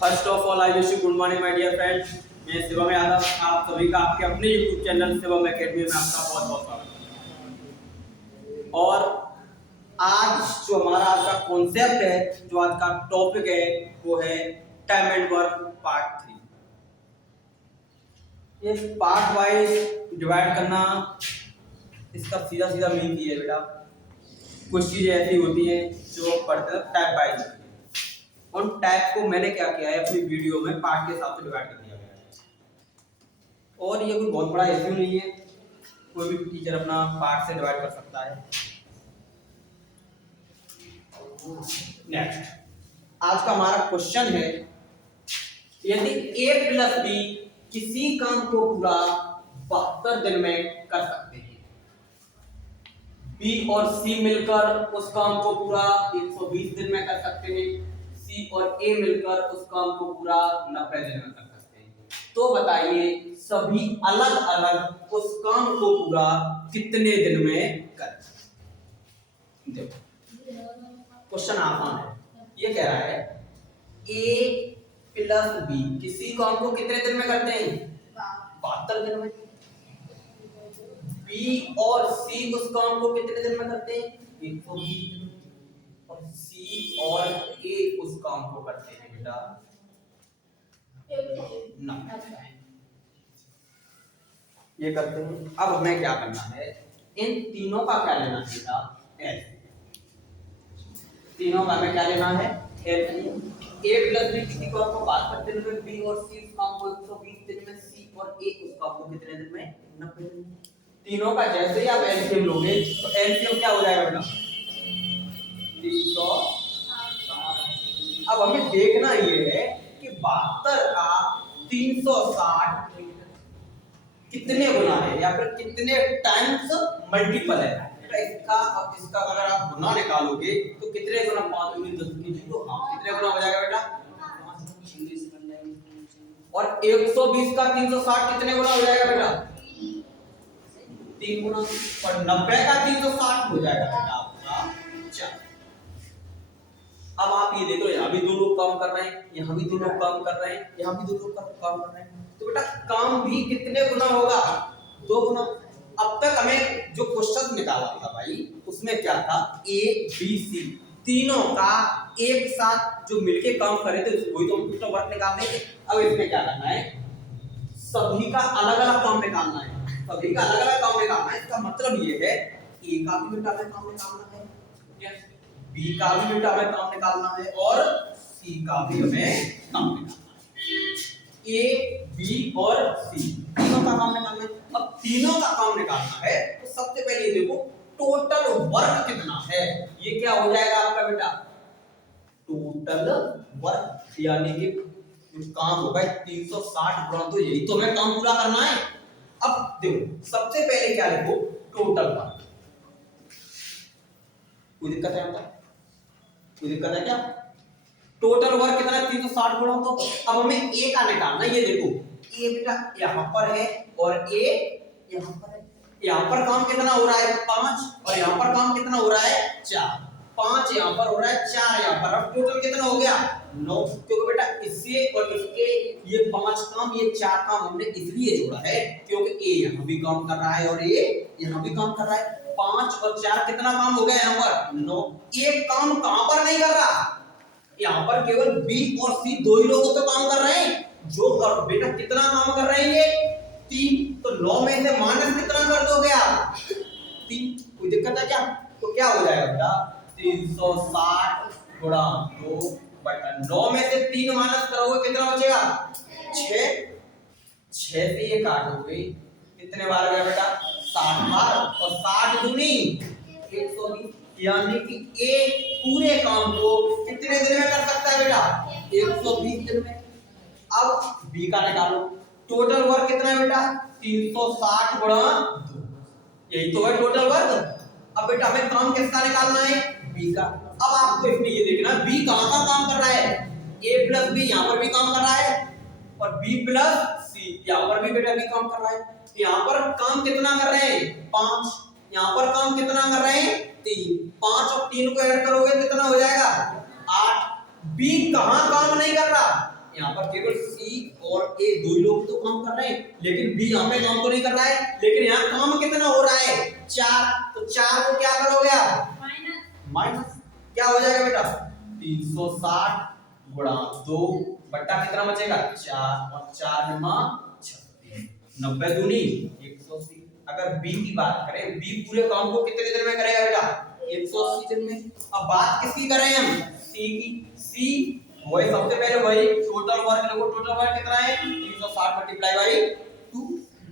First of all I wish you good morning my dear friends. मैं शिवम यादव, आप सभी का आपके अपने यूट्यूब चैनल शिवम एकेडमी में आपका बहुत बहुत स्वागत है। और आज जो हमारा आज का कॉन्सेप्ट है, जो आज का टॉपिक है, वो है टाइम एंड वर्क पार्ट 3। ये पार्ट वाइज डिवाइड करना, इसका सीधा सीधा मीनिंग ये है बेटा, कुछ चीजें ऐसी होती हैं जो पढ़ते हैं टाइप वाइज, उन टाइप को मैंने क्या किया है अपनी वीडियो में पार्ट के हिसाब से डिवाइड कर दिया गया है। और ये कोई बहुत बड़ा इश्यू नहीं है, कोई भी टीचर अपना पार्ट से डिवाइड कर सकता है। नेक्स्ट, आज का हमारा क्वेश्चन है, यदि a प्लस बी किसी काम को पूरा 72 दिन में कर सकते हैं, बी और सी मिलकर उस काम को पूरा 120 दिन में कर सकते हैं, सी और ए मिलकर उस काम को पूरा 90 दिन में कर सकते हैं, तो बताइए सभी अलग अलग उस काम को पूरा कितने दिन में कर सकते हैं। देखो क्वेश्चन आसान है, ये कह रहा है ए प्लस बी किसी काम को कितने दिन में करते हैं, 72 दिन में। बी और सी उस काम को कितने दिन में करते हैं, 120 दिन में। और सी और ए उस काम को करते हैं बेटा 90। ये करते हैं। अब हमें क्या करना है, इन तीनों का क्या लेना है बेटा, एल। तीनों का हमें क्या लेना है, एल। ए प्लस बी किसी काम को 72 दिन में, बी और सी उस काम को 120 दिन में, सी और ए उस काम को कितने दिन में, 90 दिन में। तीनों का जैसे ही आप एलसीएम लोगे तो एलसीएम क्या हो जाएगा बेटा, 360। अब हमें देखना ये है कि 72 का 360 कितने गुना है या फिर कितने टाइम्स मल्टीपल है बेटा इसका। अब इसका अगर आप गुना निकालोगे तो कितने गुना, 5 गुना 10 की तो कितने गुना हो जाएगा बेटा, 5। और 120 का 360 कितने गुना हो जाएगा बेटा, 3 गुना। और 90 का 360 हो जाएगा बेटा आपका 4। अब आप ये देखो, यहाँ भी 2 लोग काम कर रहे हैं, यहाँ भी 2 लोग काम कर रहे हैं, यहाँ भी 2 लोग काम कर रहे हैं, तो बेटा काम भी कितने गुना होगा, 2 गुना। अब तक हमें जो क्वेश्चन निकाला था भाई, उसमें क्या था, ए बी सी तीनों का एक साथ जो मिलके काम करे थे वही तो हम वर्क निकालने थे। अब इसमें क्या करना है, सभी का अलग अलग काम निकालना है, सभी का अलग अलग काम निकालना है। इसका मतलब ये है ए का भी बेटा हमें काम निकालना है, बी का भी बेटा हमें काम निकालना है, और सी का भी हमें काम निकालना है। ए बी और सी तीनों का काम निकालना है। अब तीनों का काम निकालना है तो सबसे पहले देखो टोटल वर्क कितना है। ये क्या हो जाएगा आपका बेटा, टोटल वर्क, यानी कि जो काम होगा 360 गुणा, तो यही तो हमें काम पूरा करना है। अब देखो सबसे पहले क्या लिखो, टोटल वर्क। कोई दिक्कत है आपका, कोई दिक्कत है क्या, टोटल वर्क कितना है 360 गुणा, तो अब हमें ए का निकालना। ये देखो ए बेटा यहाँ पर है और ए यहाँ पर है। यहाँ पर काम कितना हो रहा है, 5, और यहाँ पर काम कितना हो रहा है, 4। 5 यहाँ पर हो रहा है, 4 यहाँ पर। अब टोटल कितना हो गया, 9। क्योंकि बेटा इससे और इसके ये 5 काम, ये 4 काम हमने इसलिए जोड़ा है क्योंकि ए यहाँ भी काम कर रहा है और ए यहाँ भी काम कर रहा है। 5 और 4 कितना काम हो गया यहाँ पर, 9। एक काम कहां पर नहीं कर रहा, यहाँ पर केवल बी और सी 2 ही लोग तो काम कर रहे हैं। जो कर बेटा कितना काम कर रहे हैं, ये 3। तो 9 में से माइनस कितना कर दोगे आप, 3। कोई दिक्कत है क्या, तो क्या हो जाएगा बेटा, 360 गुणा 2 बटा 9 में से 3 माइनस करोगे कितना बचेगा, 6। 6 से ये काटोगे कितने बार गया बेटा, 60 बार, और 60 दूनी 120, यानी कि ए पूरे काम को कितने दिन में कर सकता है बेटा, 120 दिन में। अब बी का निकालो, टोटल वर्क कितना है बेटा, 360 गुणा 2, यही तो है टोटल वर्क। अब बेटा हमें काम किसका निकालना है, बी का। अब आपको इसमें ये देखना बी कहां का काम कर रहा है, ए प्लस बी यहाँ पर भी काम कर रहा है, और बी प्लस सी यहाँ पर भी बेटा बी काम कर रहा है। यहाँ पर काम कितना कर रहे हैं, 5। यहाँ पर काम कितना कर रहे हैं, 3। 5 और 3 को ऐड करोगे कितना हो जाएगा, 8। बी कहां काम नहीं कर रहा, यहाँ पर केवल सी और ए दो ही लोग तो काम कर रहे हैं, लेकिन बी यहाँ पे काम तो नहीं कर रहा है, लेकिन यहाँ काम कितना हो रहा है 4, तो 4 को क्या करोगे आप माइनस, क्या हो जाएगा बेटा 360 गुणा 2 बट्टा कितना बचेगा 4 और 4 9 36, 90 दूनी 180। अगर बी की बात करें, बी पूरे काम को कितने दिन में करेगा बेटा 180 दिन में। अब बात किसकी करें हम सी की, सी वही सबसे पहले वही टोटल वर्क देखो, टोटल वर्क कितना है 360 मल्टीप्लाई बाई 2।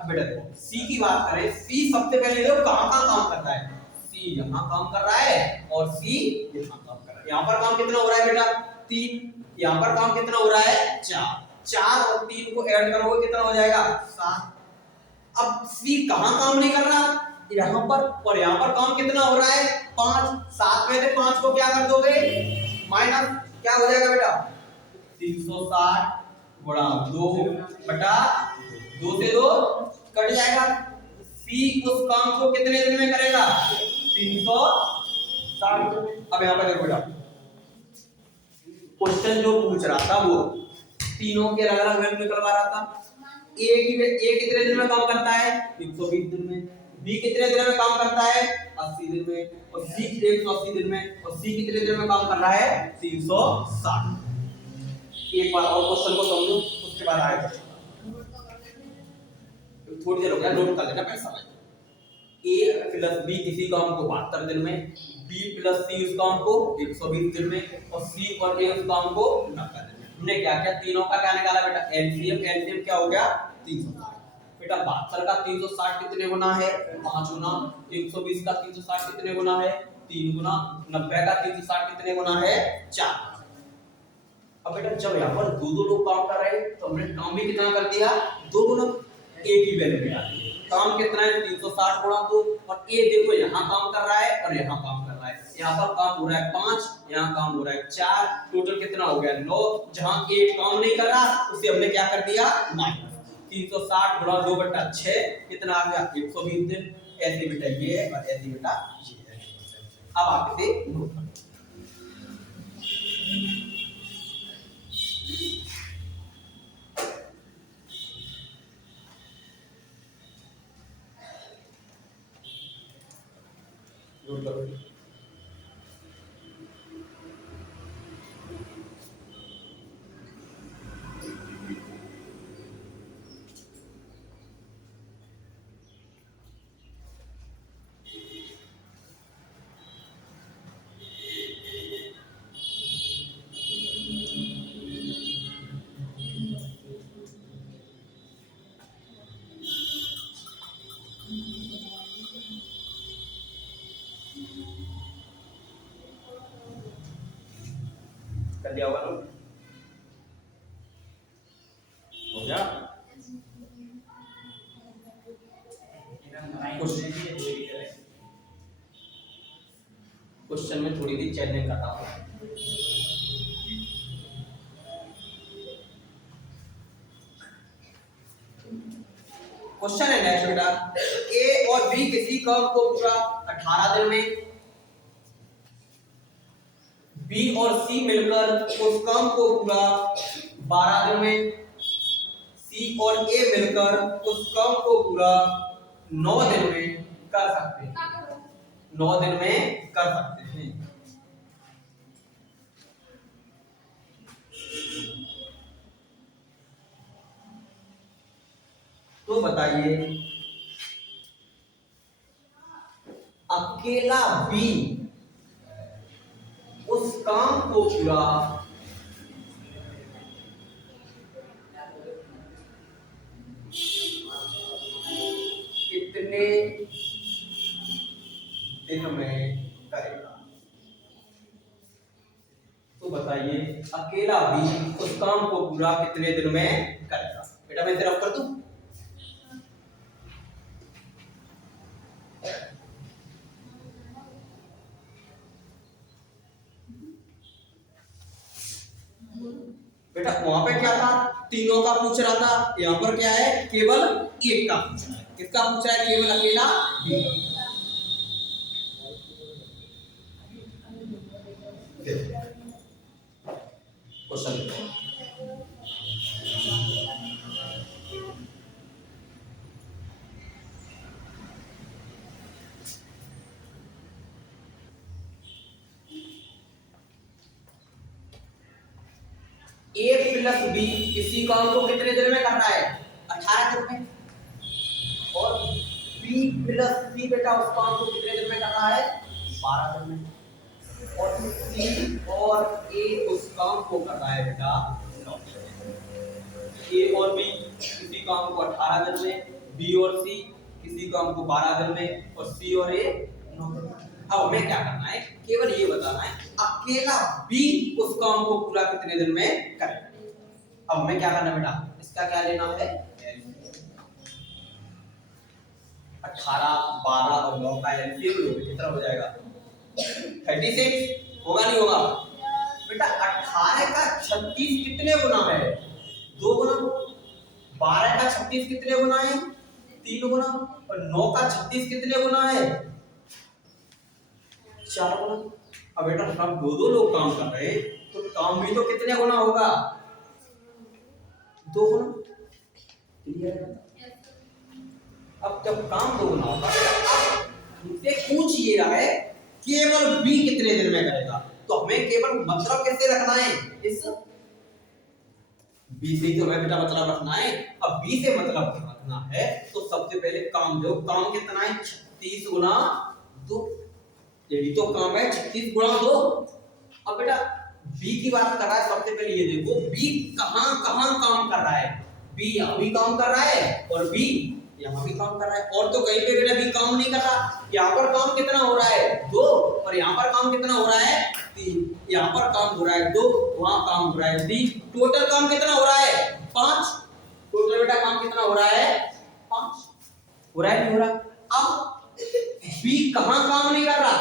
अब बेटा देखो सी की बात करें, सी सबसे पहले देखो कहां काम कर रहा है, सी यहां काम कर रहा है और सी यहां काम कर रहा है। यहां पर काम कितना हो रहा है बेटा 3, यहां पर काम कितना हो रहा है 4, 4 और 3 को ऐड करोगे कितना हो जाएगा 7। अब सी कहां काम नहीं कर रहा यहां पर, और यहां पर काम कितना हो रहा है 5, 7 में से 5 को क्या कर दोगे माइनस, क्या हो जाएगा बेटा 360 गुणा 2 बटा 2 से 2 कट जाएगा। सी उस काम को कितने दिन में करेगा 360। अब यहां पर देखो बेटा क्वेश्चन जो पूछ रहा था वो तीनों के अलग अलग वैल्यू निकलवा रहा था। ए कितने दिन में काम करता है 120 दिन में, बी कितने दिन में काम करता है 80 दिन में, और सी 180 दिन में, और सी कितने दिन में काम कर रहा है 360। एक बार और क्वेश्चन को समझो उसके बाद आएगा, थोड़ी देर हो गया नोट कर लेना पहले समझ। ए प्लस बी किसी काम को 72 दिन में, बी प्लस सी उस काम को 120 दिन में, और सी और ए उस काम को 90 दिन में। हमने क्या किया तीनों का क्या निकाला बेटा एलसीएम, एलसीएम क्या हो गया 360। बेटा 72 का 360 कितने गुना है 5 गुना, 120 का 360 कितने गुना है 3 गुना, 90 का 360 कितने गुना है 4। अब बेटा जब यहाँ पर दो लोग काम कर रहे हैं तो हमने काम भी कितना कर दिया 2 गुना, ए की वैल्यू में डाल दी। काम कितना है 360 गुणा 2, और ए देखो यहाँ काम कर रहा है और यहाँ काम कर रहा है, यहाँ पर काम हो रहा है 5, यहाँ काम हो रहा है 4, टोटल कितना हो गया 9। जहाँ 8 काम नहीं कर रहा उसे हमने क्या कर दिया माइनस 360 गुणा 2 बटा 6 कितना आ गया 120 दिन। ऐसे बेटा ये है और ऐसे बेटा ये है। अब आप इसे नोट करो। कर दिया होगा ना हो गया। क्वेश्चन में थोड़ी सी चैलेंज करता हूं। क्वेश्चन है नेक्स्ट बेटा ए और बी किसी कर्व को पूरा 18 दिन में, बी और सी मिलकर उस काम को पूरा 12 दिन में, सी और ए मिलकर उस काम को पूरा 9 दिन में कर सकते हैं, 9 दिन में कर सकते हैं। तो बताइए अकेला बी उस काम को पूरा कितने दिन में करेगा। तो बताइए अकेला बी उस काम को पूरा कितने दिन में करेगा। बेटा मैं तरफ कर दूं बेटा, वहां पे क्या था तीनों का पूछ रहा था, यहाँ पर क्या है केवल एक का पूछ रहा है। किसका पूछ रहा है केवल अकेला बी का। क्वेश्चन ए प्लस बी इसी काम को कितने दिन में करना है? 18 दिन में। और बी प्लस सी बेटा उस काम को कितने दिन में करना है? 12 दिन में। और सी और ए उस काम को करना है बेटा 9 दिन में। ए और बी किसी काम को 18 दिन में, बी और सी किसी काम को 12 दिन में, और सी और ए 9 दिन में। अब हमें क्या करना है? केवल ये बताना है अकेला बी उस काम को पूरा कितने दिन में करेगा। अब हमें क्या करना है बेटा? इसका क्या लेना है? 18, 12 और 9 का एलसीएम लो, कितना हो जाएगा? 36 होगा नहीं होगा? बेटा 18 का 36 कितने गुना है? 2 गुना। 12 का 36 कितने गुना है? 3 गुना। और 9 का 36 कितने गुना है? 4 गुना। अब बेटा हम दो लोग काम कर रहे हैं तो काम भी तो कितने गुना होगा? 2 गुना। क्लियर है? अब जब काम 2 गुना होगा हमसे पूछ ये रहा है केवल बी कितने दिन में करेगा, तो हमें केवल मतलब कैसे रखना है? इस बी से तो हमें बेटा मतलब रखना है। अब बी से मतलब रखना है तो सबसे पहले काम दो। काम कितना है? 36 गुना 2। ये भी तो काम है 36 गुना 2। अब बेटा बी की बात कर रहा है, सबसे पहले ये देखो बी कहां कहां काम कर रहा है। बी यहां भी काम कर रहा है और बी यहां भी काम कर रहा है। और तो कहीं पे बेटा बी काम नहीं कर रहा। यहां पर काम कितना हो रहा है? 2। और यहां पर काम कितना हो रहा है? 3। यहां पर काम हो रहा है 2, वहां काम हो रहा है 3। टोटल काम कितना हो रहा है? 5। टोटल बेटा काम कितना हो रहा है? 5। हो रहा है नहीं हो रहा? अब बी कहां काम नहीं कर रहा?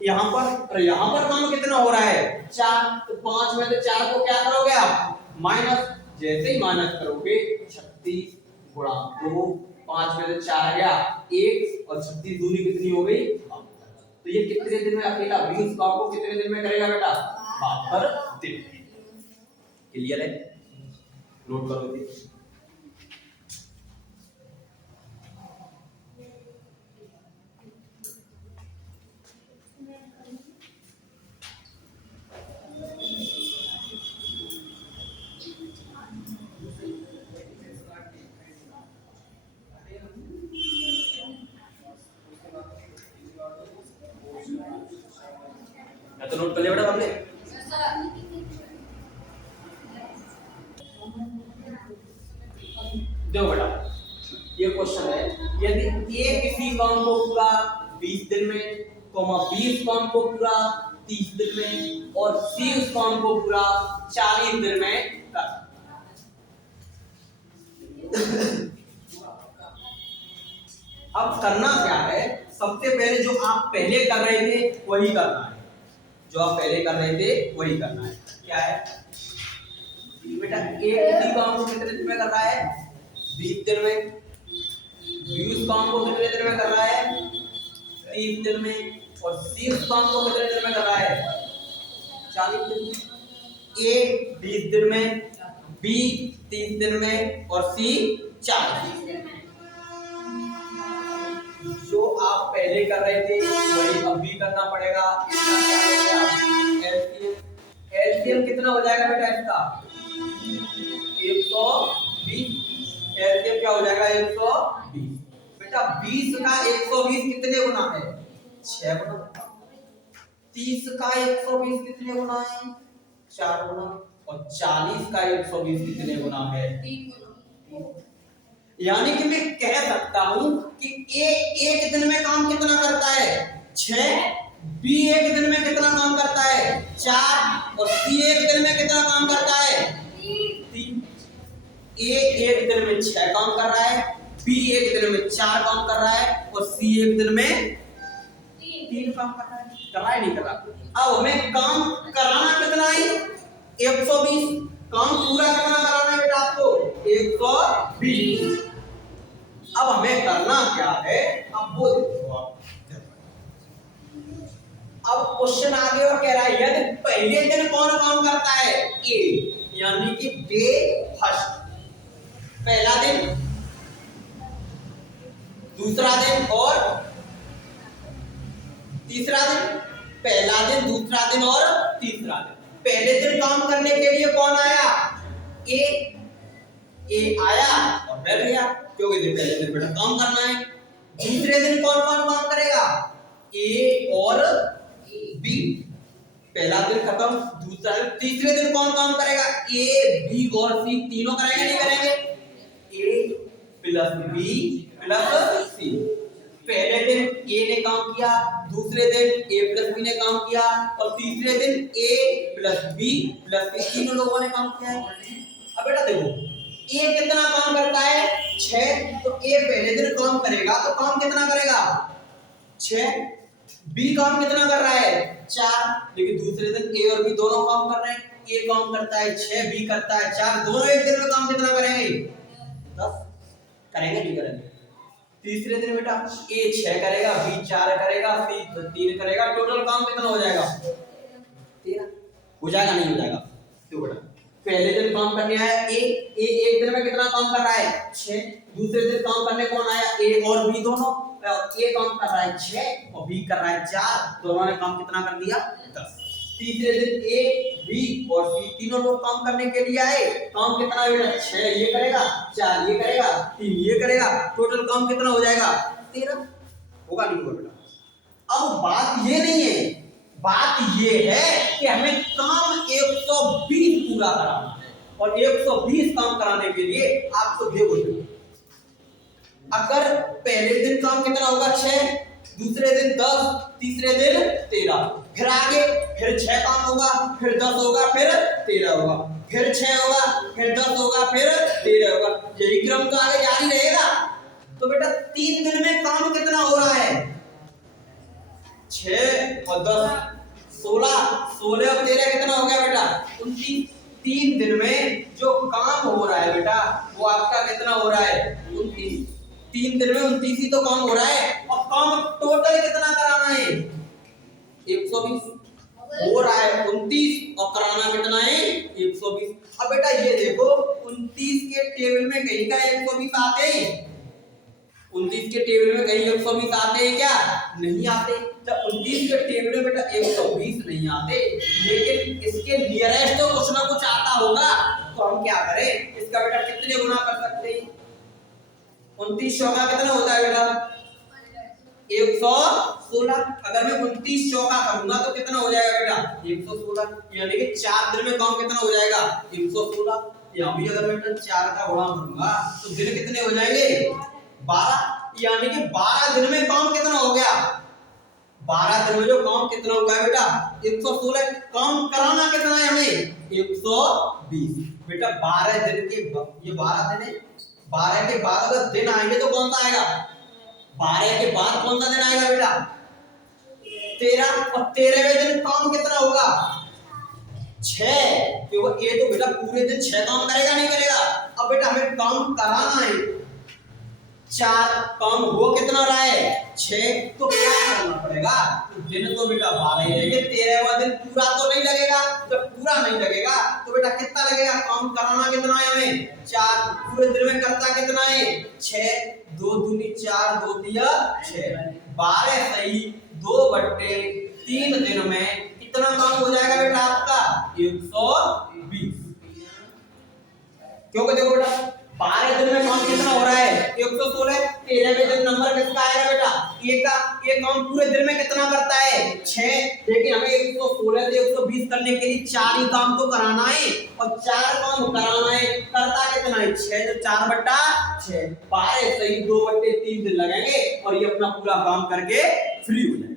यहां पर। और यहां पर काम कितना हो रहा है? 4। तो 5 में से 4 को क्या करोगे आप? माइनस। जैसे ही माइनस करोगे 36 गुणा 2, 5 में से 4 गया 1 और 36 दूनी कितनी हो गई? तो ये कितने दिन में अकेला बी उस काम को कितने दिन में करेगा बेटा? 72 दिन। क्लियर है? नोट करो। तो नोट कर लिया बेटा हमने। देखो बेटा ये क्वेश्चन है, यदि ए किसी काम को पूरा 20 दिन में, बी उस काम को पूरा 30 दिन में और सी उस काम को पूरा 40 दिन में कर। अब करना क्या है? सबसे पहले जो आप पहले कर रहे थे वही करना है। जो आप पहले कर रहे थे वही करना है। क्या है बेटा? ए किसी काम को कितने दिन में कर रहा है? 20 दिन में। बी उस काम को कितने दिन में कर रहा है? 30 दिन में। और सी उस काम को कितने दिन में कर रहा है? 40 दिन में। ए 20 दिन में, बी 30 दिन में और सी 40 दिन में। जो आप पहले कर रहे थे वही अब भी करना पड़ेगा। एलसीएम कितना हो जाएगा बेटा इसका? 120। एलसीएम क्या हो जाएगा? 120। बेटा 20 का 120 कितने गुना है? 6 गुना। 30 का 120 कितने गुना है? 4 गुना। और 40 का 120 कितने गुना है? 3 गुना। यानी कि मैं कह सकता हूं कि ए एक दिन में काम कितना करता है? 6। बी एक दिन में कितना काम करता है? 4। और सी एक दिन में कितना काम करता है? 3। ए एक दिन में 6 काम कर रहा है, बी एक दिन में 4 काम कर रहा है और सी एक दिन में 3 काम कर रहा है। कर रहा है नहीं कर रहा? अब हमें काम कराना कितना है? 120। काम पूरा कितना कराना है बेटा आपको? 120। अब हमें करना क्या है? अब वो देखो आप। अब क्वेश्चन आगे और कह रहा है यदि पहले दिन कौन काम करता है? ए, यानी कि डे फर्स्ट, पहला दिन, दूसरा दिन और तीसरा दिन। पहला दिन, दूसरा दिन और तीसरा दिन। पहले दिन काम करने के लिए कौन आया? ए आया और बैठ गया, क्योंकि पहले दिन बेटा काम करना है। दूसरे दिन कौन कौन काम करेगा? ए और बी। पहला दिन खत्म, दूसरा दिन, तीसरे दिन कौन काम करेगा? ए बी और सी तीनों करेंगे नहीं करेंगे? ए प्लस बी प्लस सी। पहले दिन ए ने काम किया, दूसरे दिन ए प्लस बी ने काम किया और तीसरे दिन ए प्लस बी प्लस सी तीनों लोगों ने काम किया है। अब बेटा देखो ए कितना काम करता है? 6। तो ए पहले दिन काम करेगा तो काम कितना करेगा? 6। बी काम कितना कर रहा है? 4। लेकिन दूसरे दिन ए और बी दोनों काम कर रहे हैं। ए काम करता है 6, बी करता है 4, दोनों एक दिन में काम कितना करेंगे? 10 करेंगे नहीं करेंगे? तीसरे दिन बेटा ए 6 करेगा, बी 4 करेगा, सी 3 करेगा, टोटल काम कितना हो जाएगा? 13 हो जाएगा नहीं हो जाएगा? क्यों बेटा पहले दिन काम करने आया ए एक दिन में कितना काम कर रहा है? 6। दूसरे दिन काम करने कौन आया? ए और बी दोनों। ए काम कर रहा है 6 और बी कर रहा है 4, दोनों ने काम कितना कर दिया? 10। तीसरे दिन ए बी और सी तीनों लोग काम करने के लिए आए, काम कितना बेटा? 6 ये करेगा, 4 ये करेगा, 3 ये करेगा, टोटल काम कितना हो जाएगा? 13 होगा नहीं होगा बेटा? अब बात ये नहीं है, बात ये है कि हमें काम 120 पूरा कराना है और 120 काम कराने के लिए आपको देखो अगर पहले दिन काम कितना होगा? 6, दूसरे दिन 10, तीसरे दिन 13, फिर आगे फिर 6 काम होगा, फिर 10 होगा, फिर 13 होगा, फिर 6 होगा, फिर 10 होगा, फिर 13 होगा, यही क्रम तो आगे जारी रहेगा। तो बेटा 3 दिन में काम कितना हो रहा है? 6 और 10 16, 16 और 13 कितना हो गया बेटा? 29। 3 दिन में जो काम हो रहा है बेटा वो आपका कितना हो रहा है? 29। 3 दिन में 29 ही तो काम हो रहा है और काम टोटल कितना कराना है? 120 हो रहा है 29 और कराना कितना है? 120। अब बेटा ये देखो 29 के टेबल में कहीं का 120 आते हैं? 29 के टेबल में कहीं 120 आते हैं क्या? नहीं आते। जब 29 के टेबल में बेटा 120 नहीं आते, लेकिन इसके नियरेस्ट तो कुछ ना कुछ आता होगा, तो हम क्या करें? इसका बेटा कितने गुना कर सकते हैं? 29 चौका कितना होता है बेटा? 116। अगर मैं 29 चौका करूंगा तो कितना हो जाएगा बेटा? 116। यानी कि 4 दिन में काम कितना हो जाएगा? 116। यहाँ भी अगर मैं 4 का गुणा करूंगा तो दिन कितने हो जाएंगे? 12। यानी कि 12 दिन में काम कितना हो गया? 12 दिन में जो काम कितना हो गया बेटा? 116। काम कराना कितना है हमें? 120। बेटा 12 दिन के ये 12 दिन है, 12 के बाद अगर दिन आएंगे तो कौन सा आएगा? 12 के बाद कौन सा दिन आएगा बेटा? 13। और 13वें दिन काम कितना होगा? 6। क्योंकि ये तो बेटा पूरे दिन 6 काम करेगा नहीं करेगा? अब बेटा हमें काम कराना है 4, काम हो कितना रहा है? 6। तो क्या करना पड़ेगा? तो दिन तो बेटा 12 ही रहेंगे, 13वां दिन पूरा तो नहीं लगेगा। जब पूरा नहीं लगेगा तो बेटा कितना लगेगा? काम कराना कितना है हमें? 4। पूरे दिन में करता कितना है? 6। 2 दूनी 4, 2 दिया 6, 12 सही 2/3 दिन में कितना काम हो जाएगा बेटा आपका? 120। क्योंकि देखो बेटा 12 दिन में काम कितना हो रहा है? 116। 13वें दिन नंबर किसका आएगा बेटा? ए का। ये काम पूरे दिन में कितना करता है? 6। लेकिन हमें 116 से 120 करने के लिए 4 ही काम तो कराना है और 4 काम कराना है, करता कितना है? 6। तो 4/6, 12 सही 2/3 दिन लगेंगे और ये अपना पूरा काम करके फ्री हो जाएगा।